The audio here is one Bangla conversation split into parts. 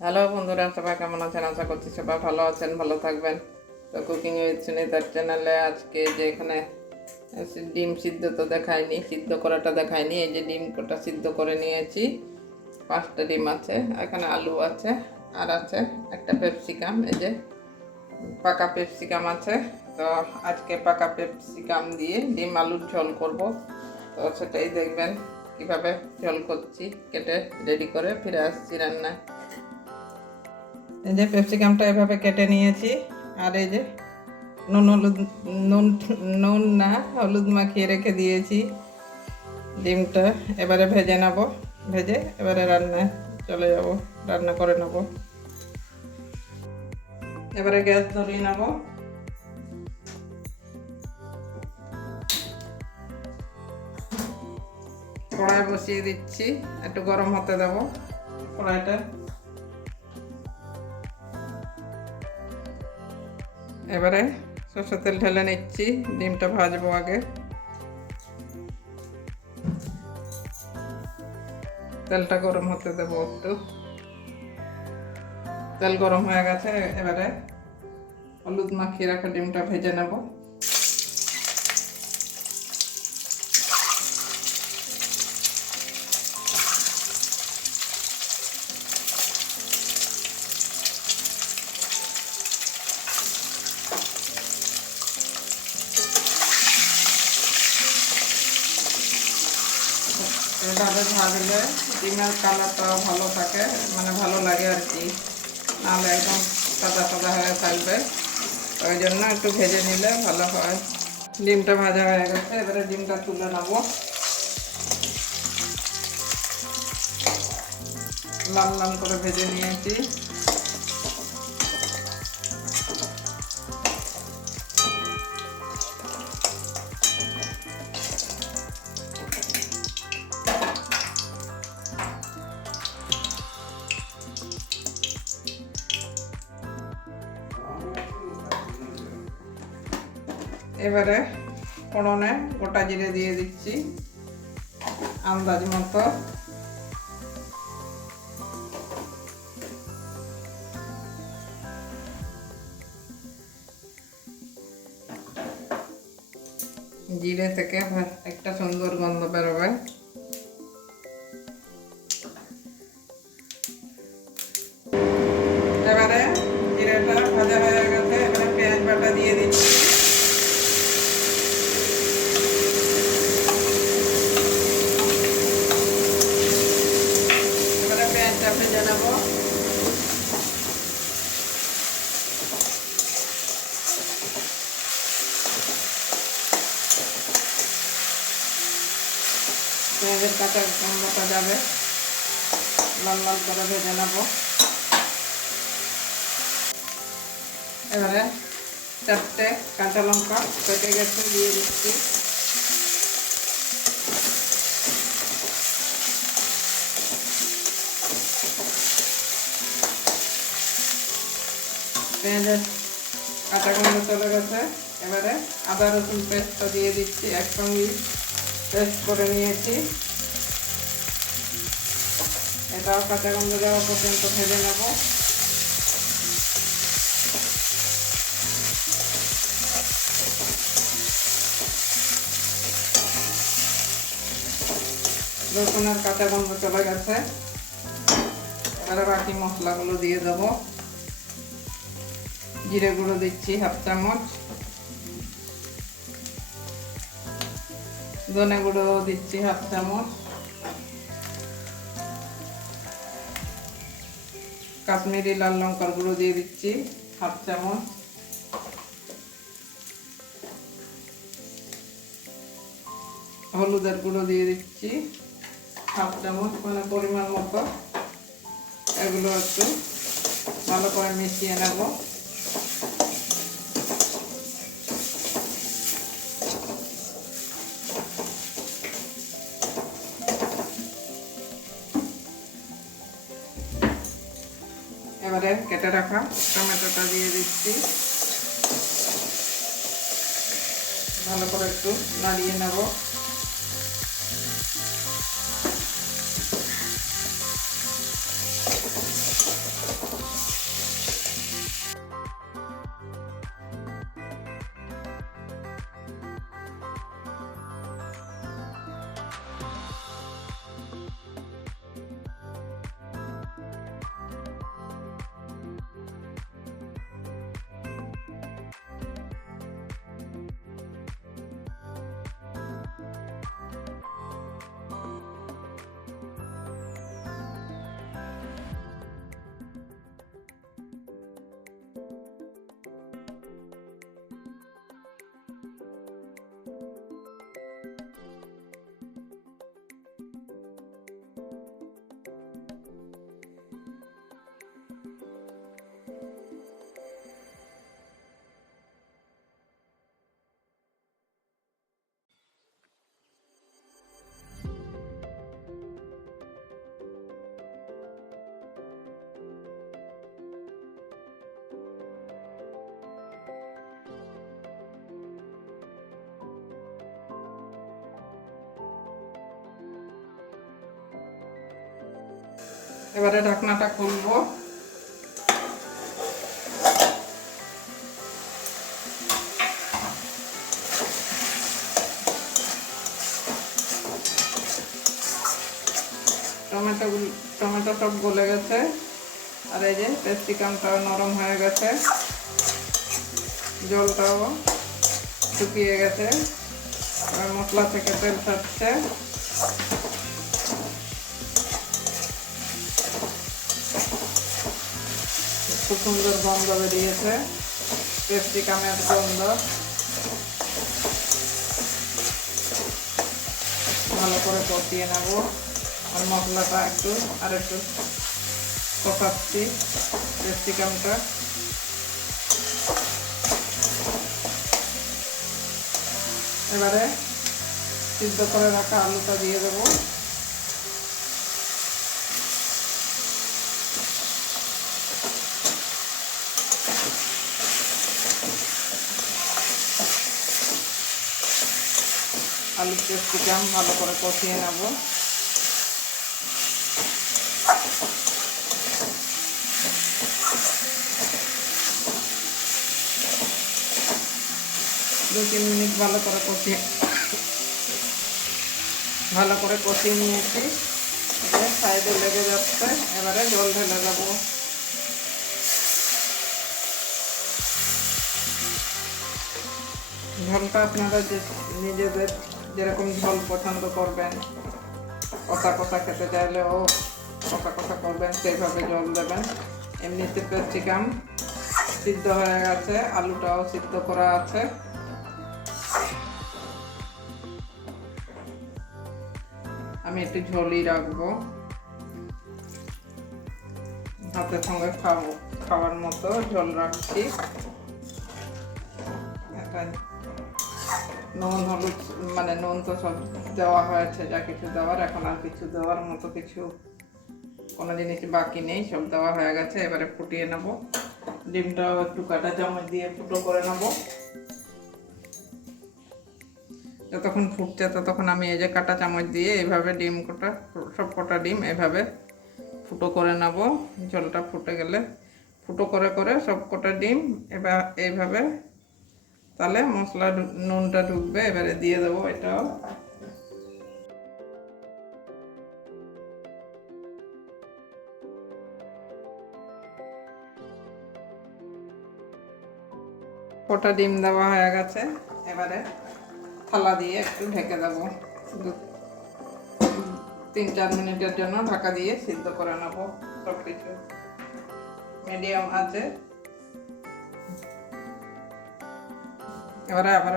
হ্যালো বন্ধুরা, সবাই কেমন আছেন? আশা করছি সবাই ভালো আছেন, ভালো থাকবেন। তো কুকিং উইথ সুনিতার চ্যানেলে আজকে যে এখানে ডিম সিদ্ধ তো দেখায়নি সিদ্ধ করাটা দেখায়নি এই যে ডিম কটা সিদ্ধ করে নিয়েছি। পাঁচটা ডিম আছে, এখানে আলু আছে, আর আছে একটা পেপসিকাম এই যে পাকা পেপসিকাম আছে। তো আজকে পাকা পেপসিকাম দিয়ে ডিম আলুর ঝোল করব। তো সেটাই দেখবেন, কীভাবে ঝোল করছি, কেটে রেডি করে ফিরে আসছি রান্নায়। এই যে পেপসিকামটা এভাবে কেটে নিয়েছি, আর এই যে নুন হলুদ, নুন নুন না, হলুদ মাখিয়ে রেখে দিয়েছি ডিমটা। এবারে ভেজে নেব, ভেজে এবারে রান্নায় চলে যাব, রান্না করে নেব। এবারে গ্যাস ধরিয়ে নেব। কড়াই বসিয়ে দিচ্ছি, একটু গরম হতে দেবো কড়াইটা। এবারে সরষের তেল ঢেলে নিচ্ছি, ডিমটা ভাজবো আগে। তেলটা গরম হতে দেবো একটু। তেল গরম হয়ে গেছে, এবারে হলুদ মাখিয়ে রাখা ডিমটা ভেজে নেব। ভাজলে ডিমের কালারটা ভালো থাকে মানে ভালো লাগে আর কি। নাহলে একদম সাদা সাদা হয়ে থাকবে। ওই জন্য একটু ভেজে নিলে ভালো হয়। ডিমটা ভাজা হয়ে গেছে, এবারে ডিমটা তুলে নেব। লাল লাল করে ভেজে নিয়েছি। এবারে ফোড়নে গোটা জিরে দিয়ে দিচ্ছি আন্দাজ মতো। জিরে থেকে একটা সুন্দর গন্ধ বেরোবে। যাবে। লাল লাল করে ভেজে নেব। এবারে চারটে কাঁচা লঙ্কা কেটে গেছে, দিয়ে দিচ্ছি। পেঁয়াজের কাঁচা গন্ধ চলে গেছে। এবারে আদা রসুন পেস্টটা দিয়ে দিচ্ছি, একসঙ্গে পেস্ট করে নিয়েছি। এটাও কাঁচা গন্ধ যাওয়া পর্যন্ত ভেজে নেব। রসুনের কাঁচা গন্ধ চলে গেছে। এবারে বাকি মশলাগুলো দিয়ে দেবো। জিরে গুঁড়ো দিচ্ছি হাফ চামচ। ধনে গুঁড়ো দিচ্ছি হাফ চামচ। কাশ্মীরি লাল লঙ্কার গুঁড়ো দিয়ে দিচ্ছি, হাফ চামচ। হলুদের গুঁড়ো দিয়ে দিচ্ছি, হাফ চামচ মানে পরিমাণ মতো। এগুলো একটু ভালো করে মিশিয়ে নেব। এবারে কেটে রাখা টমেটোটা দিয়ে দিচ্ছি। ভালো করে একটু নাড়িয়ে নেব। এবারে ঢাকনাটা খুলবো। টমেটো টমেটো সব গলে গেছে। আর এই যে পেস্টিকামটাও নরম হয়ে গেছে। জলটাও শুকিয়ে গেছে। মশলা থেকে তেল ছাড়ছে। খুব সুন্দর গন্ধ বেরিয়েছে। পেস্টিকামের গন্ধ। ভালো করে কষিয়ে নেব। আর মশলাটা একটু, আর একটু কষাচ্ছি পেস্টিকামটা এবারে সিদ্ধ করে রাখা আলুটা দিয়ে দেবো। ক্যাপসিকাম ভালো করে কষিয়ে নেব। দু তিন মিনিট ভালো করে কষিয়ে ভালো করে কষিয়ে নিয়েছি। সাইডে লেগে যাচ্ছে। এবারে জল ঢেলে দেবো। ঝোলটা আপনারা নিজেদের যেরকম ঝোল পছন্দ করবেন, কষা কষা খেতে চাইলেও কষা কষা করবেন, সেইভাবে জল দেবেন। এমনিতে পেপসিকাম সিদ্ধ হয়ে গেছে, আলুটাও সিদ্ধ করা আছে। আমি একটু ঝোলই রাখব। হাতের সঙ্গে খাব খাওয়ার মতো ঝোল রাখছি। একটা নুন, হলুদ মানে নুন তো সব দেওয়া হয়েছে, যা কিছু দেওয়ার, এখন আর কিছু দেওয়ার মতো কিছু কোনো জিনিস বাকি নেই, সব দেওয়া হয়ে গেছে, এবারে ফুটিয়ে নেব। ডিমটাও একটু কাটা চামচ দিয়ে ফুটো করে নেব। যতক্ষণ ফুটছে, ততক্ষণ আমি এই যে কাটা চামচ দিয়ে এইভাবে ডিম কটা, সব কটা ডিম এভাবে ফুটো করে নেব। জলটা ফুটে গেলে ফুটো করে করে সব কটা ডিম এবার এইভাবে তাহলে মশলা নুনটা ঢুকবে, এবারে দিয়ে দেবো এটাও। কটা ডিম দেওয়া হয়ে গেছে, এবারে থালা দিয়ে একটু ঢেকে দেবো। দু- তিন, চার মিনিটের জন্য ঢাকা দিয়ে সিদ্ধ করে নেব সব কিছু মিডিয়াম আছে। এবারে আবার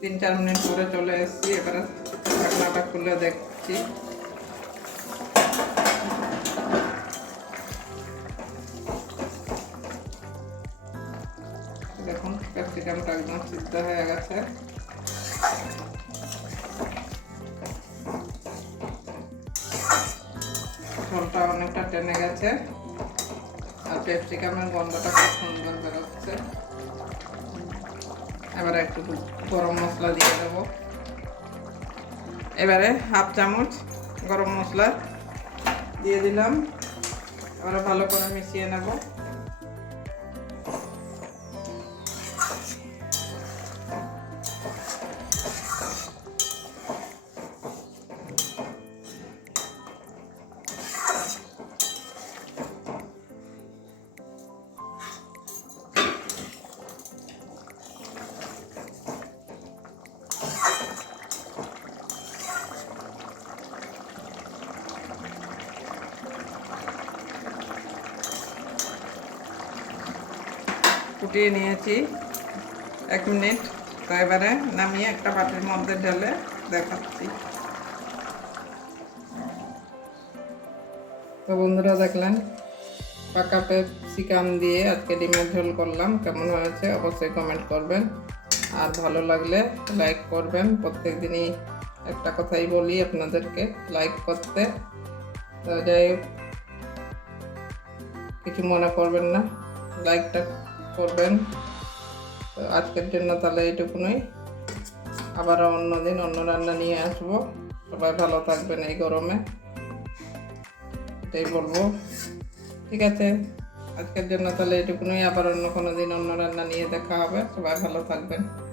তিন, চার মিনিট পরে চলে এসেছি। এবারে ঢাকনাটা খুলে দেখছি। দেখুন ক্যাপসিকামটা একদম সিদ্ধ হয়ে গেছে। ঝোলটা অনেকটা টেনে গেছে। আর ক্যাপসিকামের গন্ধটা খুব সুন্দর বেরোচ্ছে। এবারে একটু গরম মশলা দিয়ে দেব। এবারে হাফ চামচ গরম মশলা দিয়ে দিলাম। এবারে ভালো করে মিশিয়ে নেব। ফুটিয়ে নিয়েছি। এক মিনিট। তো এবারে নামিয়ে একটা বাটির মধ্যে ঢেলে দেখাচ্ছি। তো বন্ধুরা দেখলেন, পাকা পেপসিকাম দিয়ে আজকে ডিমের ঝোল করলাম। কেমন হয়েছে অবশ্যই কমেন্ট করবেন। আর ভালো লাগলে লাইক করবেন। প্রত্যেক দিনই একটা কথাই বলি আপনাদেরকে লাইক করতে। তো যাই কিছু মনে করবেন না। লাইকটা করবেন। আজকের জন্য তাহলে এইটুকুনই। আবার অন্য দিন অন্য রান্না নিয়ে আসব। সবাই ভালো থাকবেন এই গরমে। এটাই বলব। ঠিক আছে। আজকের জন্য তাহলে এটুকুনই আবার অন্য কোনো দিন অন্য রান্না নিয়ে দেখা হবে। সবাই ভালো থাকবেন।